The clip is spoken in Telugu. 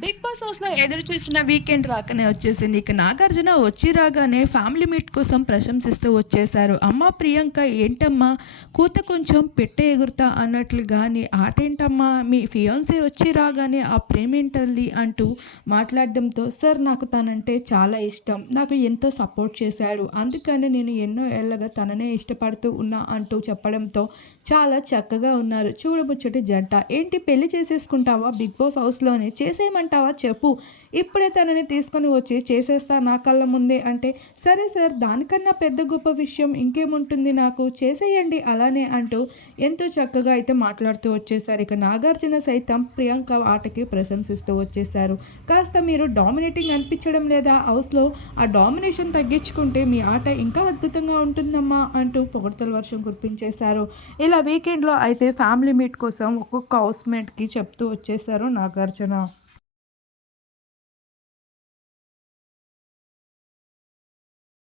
బిగ్ బాస్ హౌస్లో ఎదురు చూసిన వీకెండ్ రాకనే వచ్చేసింది. ఇక నాగార్జున వచ్చి రాగానే ఫ్యామిలీ మీట్ కోసం ప్రశంసిస్తూ వచ్చేశారు. అమ్మ ప్రియాంక ఏంటమ్మా? కూత కొంచెం పెట్టె ఎగురుతా అన్నట్లు కానీ ఆటేంటమ్మా? మీ ఫియోన్సీ వచ్చి రాగానే ఆ ప్రేమేంటల్ది అంటూ మాట్లాడడంతో సార్ నాకు తనంటే చాలా ఇష్టం. నాకు ఎంతో సపోర్ట్ చేశాడు. అందుకని నేను ఎన్నో ఏళ్ళగా తననే ఇష్టపడుతూ ఉన్నా అంటూ చెప్పడంతో చాలా చక్కగా ఉన్నారు. చూడముచ్చటి జంట. ఏంటి పెళ్ళి చేసేసుకుంటావా బిగ్ బాస్ హౌస్లోనే? చేసేయమంటావా చెప్పు. ఇప్పుడే తనని తీసుకొని వచ్చి చేసేస్తా నా కళ్ళ ముందే అంటే సరే సార్ దానికన్నా పెద్ద గొప్ప విషయం ఇంకేముంటుంది నాకు? చేసేయండి అలానే అంటూ ఎంతో చక్కగా అయితే మాట్లాడుతూ వచ్చేసారు ఇక నాగార్జున సైతం ప్రియాంక ఆటకి ప్రశంసిస్తూ వచ్చేసారు కాస్త మీరు డామినేటింగ్ అనిపించడం లేదా? హౌస్లో ఆ డామినేషన్ తగ్గించుకుంటే మీ ఆట ఇంకా అద్భుతంగా ఉంటుందమ్మా అంటూ పొగడతల వర్షం కురిపించేశారు. ఇలా వీకెండ్లో అయితే ఫ్యామిలీ మీట్ కోసం ఒక్కొక్క హౌస్మేట్కి చెప్తూ వచ్చేసారు నాగార్జున.